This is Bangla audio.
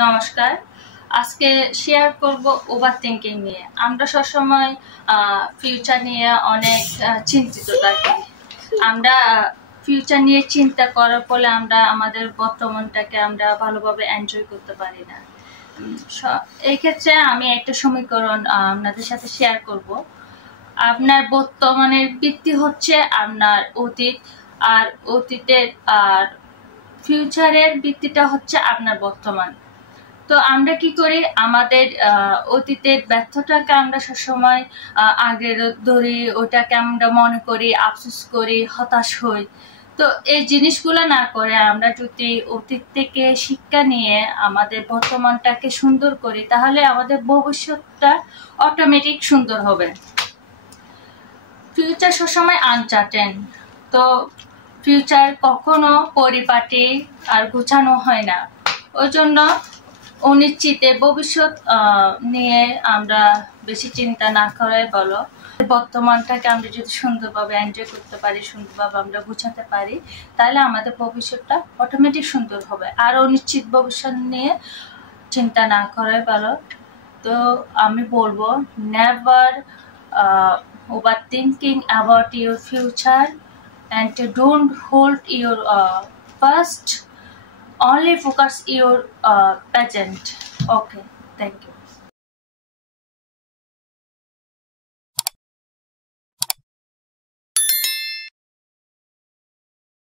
নমস্কার। আজকে শেয়ার করব ওভার থিঙ্কিং নিয়ে। আমরা সবসময় ফিউচার নিয়ে অনেক চিন্তিত থাকি। আমরা ফিউচার নিয়ে চিন্তা করার ফলে আমরা আমাদের বর্তমানটাকে আমরা ভালোভাবে এনজয় করতে পারি না। এই ক্ষেত্রে আমি একটা সমীকরণ আপনাদের সাথে শেয়ার করব। আপনার বর্তমানের ভিত্তি হচ্ছে আপনার অতীত, আর অতীতের আর ফিউচারের ভিত্তিটা হচ্ছে আপনার বর্তমান। তো আমরা কি করি, আমাদের অতীতের ব্যর্থতাকে আমরা সবসময় আগের ধরি, ওটাকে আমরা মনে করি, আফসোস করি, হতাশ হই। তো এই জিনিসগুলো না করে আমরা যদি অতীত থেকে শিক্ষা নিয়ে আমাদের বর্তমানটাকে সুন্দর করি, তাহলে আমাদের ভবিষ্যৎটা অটোমেটিক সুন্দর হবে। ফিউচার সবসময় আনসার্টেন, তো ফিউচার কখনো পরিপাটি আর গোছানো হয় না। ওই জন্য অনিশ্চিতে ভবিষ্যৎ নিয়ে আমরা বেশি চিন্তা না করাই ভালো। বর্তমানটাকে আমরা যদি সুন্দরভাবে এনজয় করতে পারি, সুন্দরভাবে আমরা গুছাতে পারি, তাহলে আমাদের ভবিষ্যৎটা অটোমেটিক সুন্দর হবে। আর অনিশ্চিত ভবিষ্যৎ নিয়ে চিন্তা না করাই ভালো। তো আমি বলবো, never overthinking about your future, and don't hold your past, only focus your present. Okay, thank you.